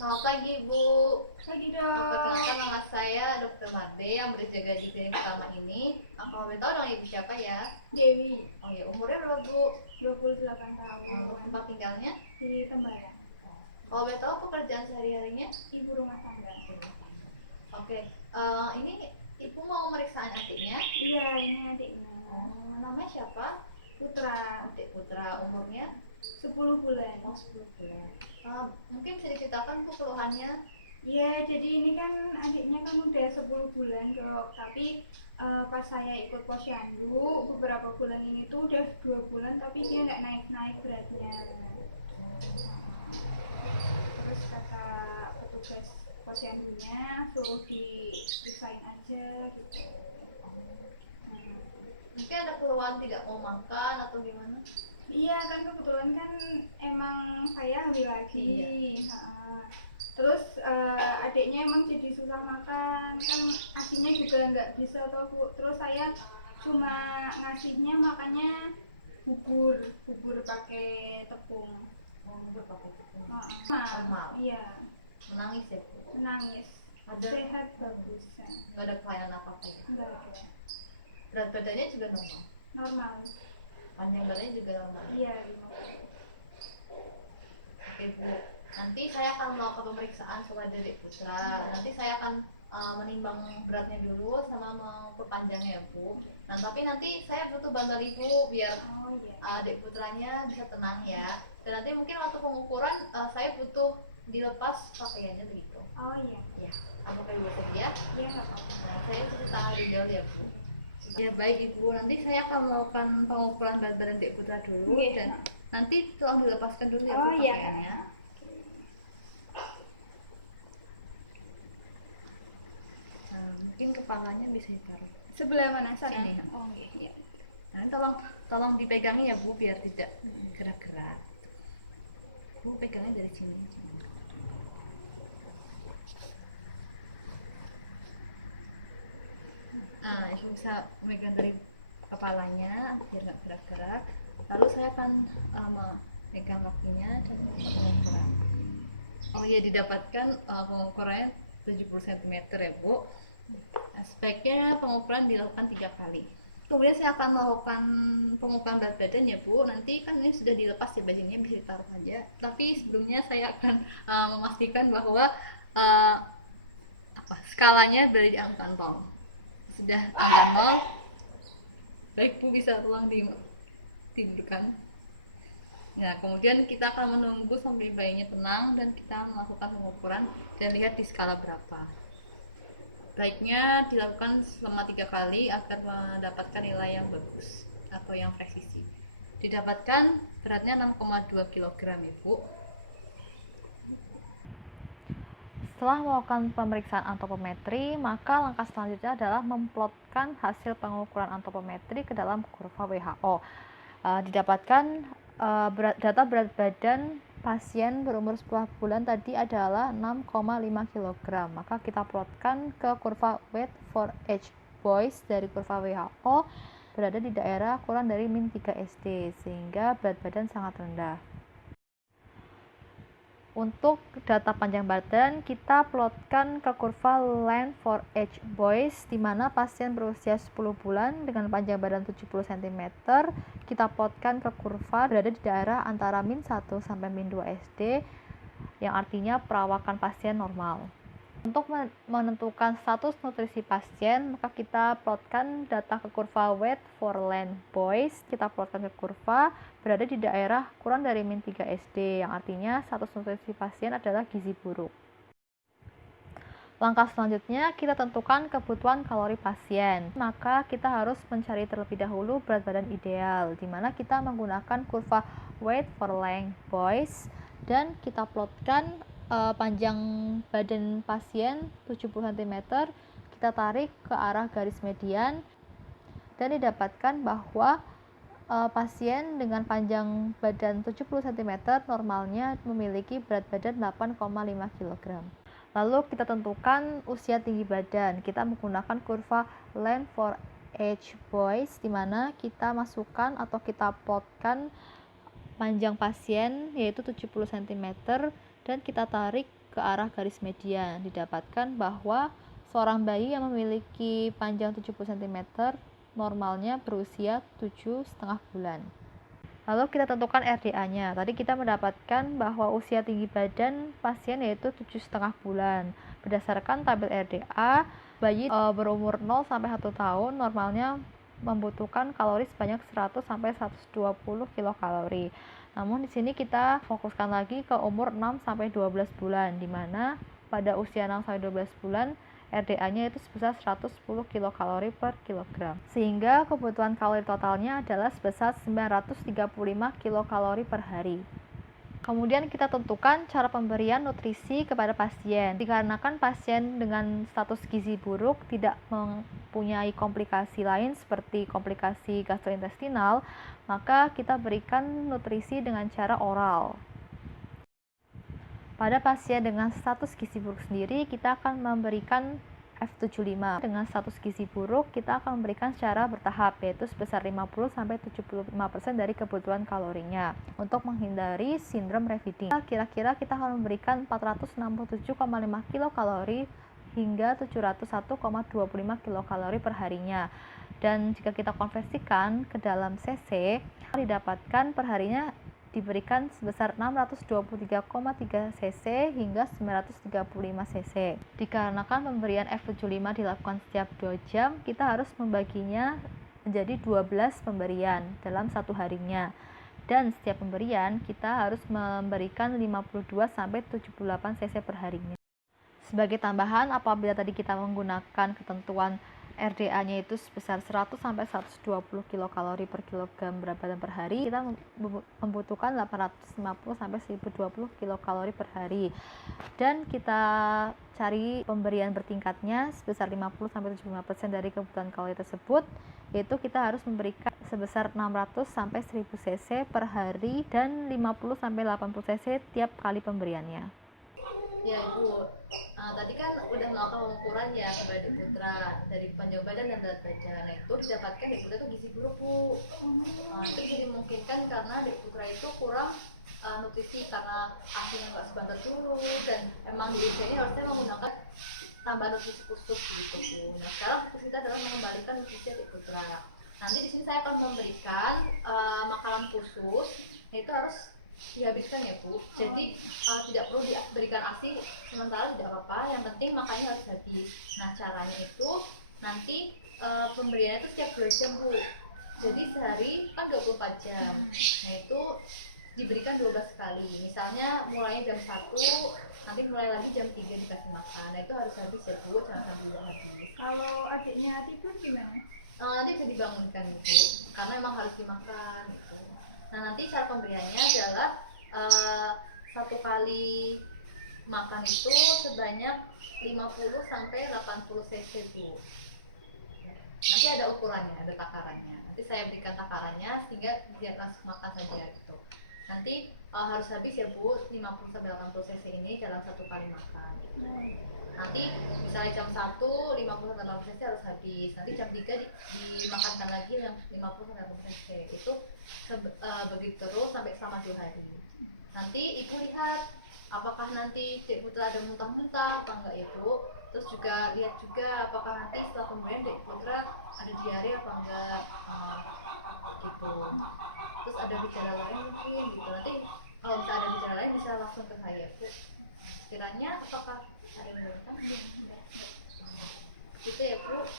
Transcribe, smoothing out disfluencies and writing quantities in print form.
Selamat pagi, Bu. Pagi Perkenalkan, dok. nama saya Dr. Made yang berjaga di klinik pertama ini. Kalau boleh tahu dong Ibu siapa ya? Dewi, Oh ya, umurnya berapa, Bu? 28 tahun. Untuk tempat tinggalnya? Di Tembalang. Kalau boleh tahu pekerjaan sehari-harinya? Ibu rumah tangga. Oke, ini Ibu mau pemeriksaan adiknya? Iya, ini adiknya. Namanya siapa? Putra. Adik Putra, umurnya? 10 bulan. 10 bulan. Mungkin bisa diceritakan Bu keluhannya? Iya, jadi ini kan adiknya kan udah 10 bulan dok. Tapi pas saya ikut posyandu beberapa bulan ini tuh udah 2 bulan tapi dia nggak naik-naik beratnya. Terus kata petugas posyandunya suruh diperiksain aja gitu. Mungkin ada keluhan tidak mau makan atau gimana? Iya kan kebetulan kan emang saya hamil lagi. Iya. Terus adiknya emang jadi susah makan kan, asinya juga nggak bisa toh Bu. Terus saya cuma ngasihnya makannya bubur pakai tepung. Bubur pakai tepung. Normal. Iya. Menangis ya? Menangis. Sehat bagus. Nggak ada kelainan apa-apa ya? Nggak ada. Berat badannya juga normal? Normal. Panjang badannya juga normal? Iya. Oke Bu, nanti saya akan melakukan pemeriksaan soal Dedek Putra. Nanti saya akan menimbang beratnya dulu sama mengukur panjangnya ya Bu. Nah tapi nanti saya butuh bantuan Ibu biar Adik Putranya bisa tenang ya. Dan nanti mungkin waktu pengukuran saya butuh dilepas pakaiannya begitu. Oh iya. Ya, apakah Ibu sedia? Iya nggak apa-apa. Nah, saya cuci tangan dulu ya Bu. Ya baik Ibu, nanti saya akan melakukan pengukuran berat badan Dek Putra dulu dan nanti tolong dilepaskan dulu ya Bu pakaiannya. Mungkin kepalanya bisa ditaruh sebelah mana sana? Sini. Oh iya. Nah, tolong dipegangi ya Bu biar tidak gerak-gerak. Bu pegangnya dari sini. Nah, Ibu bisa memegang dari kepalanya biar nggak gerak-gerak. Lalu saya akan memegang kakinya dan mengukur. Oh iya, didapatkan pengukurannya 70 cm ya Bu. Aspeknya pengukuran dilakukan 3 kali. Kemudian saya akan melakukan pengukuran berat badan ya Bu. Nanti kan ini sudah dilepas ya bajunya, bisa ditaruh aja. Tapi sebelumnya saya akan memastikan bahwa skalanya berada di angka 0. Sudah angka 0. Baik Bu, bisa tolong ditidurkan. Nah, kemudian kita akan menunggu sampai bayinya tenang dan kita melakukan pengukuran dan lihat di skala berapa. Baiknya dilakukan selama 3 kali agar mendapatkan nilai yang bagus atau yang presisi. Didapatkan beratnya 6,2 kg Ibu. Setelah melakukan pemeriksaan antropometri, maka langkah selanjutnya adalah memplotkan hasil pengukuran antropometri ke dalam kurva WHO. Didapatkan data berat badan pasien berumur 10 bulan tadi adalah 6,5 kg. Maka kita plotkan ke kurva weight for age boys dari kurva WHO berada di daerah kurang dari min 3 SD sehingga berat badan sangat rendah. Untuk data panjang badan, kita plotkan ke kurva length for age boys, di mana pasien berusia 10 bulan dengan panjang badan 70 cm. Kita plotkan ke kurva berada di daerah antara min 1 sampai min 2 SD, yang artinya perawakan pasien normal. Untuk menentukan status nutrisi pasien, maka kita plotkan data ke kurva weight for length boys. Kita plotkan ke kurva berada di daerah kurang dari min 3 SD, yang artinya status nutrisi pasien adalah gizi buruk. Langkah selanjutnya, kita tentukan kebutuhan kalori pasien. Maka kita harus mencari terlebih dahulu berat badan ideal, di mana kita menggunakan kurva weight for length boys, dan kita plotkan panjang badan pasien 70 cm, kita tarik ke arah garis median dan didapatkan bahwa pasien dengan panjang badan 70 cm normalnya memiliki berat badan 8,5 kg. Lalu kita tentukan usia tinggi badan. Kita menggunakan kurva length for age boys, di mana kita masukkan atau kita plotkan panjang pasien yaitu 70 cm dan kita tarik ke arah garis median. Didapatkan bahwa seorang bayi yang memiliki panjang 70 cm normalnya berusia 7,5 bulan. Lalu kita tentukan RDA-nya. Tadi kita mendapatkan bahwa usia tinggi badan pasien yaitu 7,5 bulan. Berdasarkan tabel RDA, bayi berumur 0 sampai 1 tahun normalnya membutuhkan kalori sebanyak 100 sampai 120 kilokalori. Namun di sini kita fokuskan lagi ke umur 6 sampai 12 bulan, di mana pada usia 6 sampai 12 bulan RDA-nya itu sebesar 110 kilokalori per kilogram. Sehingga kebutuhan kalori totalnya adalah sebesar 935 kilokalori per hari. Kemudian kita tentukan cara pemberian nutrisi kepada pasien. Dikarenakan pasien dengan status gizi buruk tidak mempunyai komplikasi lain seperti komplikasi gastrointestinal, maka kita berikan nutrisi dengan cara oral. Pada pasien dengan status gizi buruk sendiri, kita akan memberikan F75. Dengan status gizi buruk, kita akan memberikan secara bertahap, yaitu sebesar 50-75% dari kebutuhan kalorinya untuk menghindari sindrom re-feeding. Kira-kira kita akan memberikan 467,5 kilokalori hingga 701,25 kilokalori per harinya. Dan jika kita konversikan ke dalam cc, didapatkan perharinya diberikan sebesar 623,3 cc hingga 935 cc. Dikarenakan pemberian F75 dilakukan setiap 2 jam, kita harus membaginya menjadi 12 pemberian dalam satu harinya. Dan setiap pemberian kita harus memberikan 52 sampai 78 cc per harinya. Sebagai tambahan, apabila tadi kita menggunakan ketentuan RDA-nya itu sebesar 100 sampai 120 kilokalori per kilogram berat badan per hari, kita membutuhkan 850 sampai 1020 kilokalori per hari. Dan kita cari pemberian bertingkatnya sebesar 50 sampai 75% dari kebutuhan kalori tersebut, yaitu kita harus memberikan sebesar 600 sampai 1000 cc per hari dan 50 sampai 80 cc tiap kali pemberiannya. Ya Ibu, tadi kan udah melakukan pengukuran ya kepada Dek Putra dari panjang badan dan berat badan. Nah itu didapatkan Dek Putra itu gizi buruk Bu. Itu jadi dimungkinkan karena Dek Putra itu kurang nutrisi karena asinya nggak sebanget dulu, dan emang di usia ini harusnya menggunakan tambahan nutrisi khusus gitu Bu. Nah sekarang fokus kita adalah mengembalikan nutrisi Dek Putra. Nanti di sini saya akan memberikan makanan khusus, itu harus dihabiskan ya Bu, jadi tidak perlu diberikan ASI sementara, tidak apa-apa, yang penting makannya harus habis. Nah caranya itu nanti pemberiannya itu setiap 2 jam Bu, jadi sehari kan 24 jam. Nah itu diberikan 12 kali, misalnya mulainya jam 1, nanti mulai lagi jam 3 dikasih makan. Nah itu harus habis ya Bu, jangan sampai tidak habis. Kalau adiknya tidur gimana? Nanti bisa dibangunkan Bu, karena emang harus dimakan gitu. Nah nanti cara pemberiannya adalah 1 kali makan itu sebanyak 50 sampai 80 cc Bu. Nanti ada ukurannya, ada takarannya. Nanti saya berikan takarannya sehingga dia langsung makan saja gitu. Nanti harus habis ya Bu, 50 sampai 80 cc ini dalam 1 kali makan. Nanti misalnya jam 1 50 sampai 80 cc harus habis. Nanti jam 3 dimakankan lagi yang 50 sampai 80 cc. Itu begitu terus sampai selama 2 hari. Nanti Ibu lihat apakah nanti Dek Putra ada muntah-muntah apa enggak ya Bu. Terus juga lihat juga apakah nanti setelah pemberian Dek Putra ada diare apa enggak gitu. Terus ada gejala lain mungkin gitu. Nanti kalau misalnya ada gejala lain bisa langsung ke saya Bu. Kiranya apakah ada yang bertanya?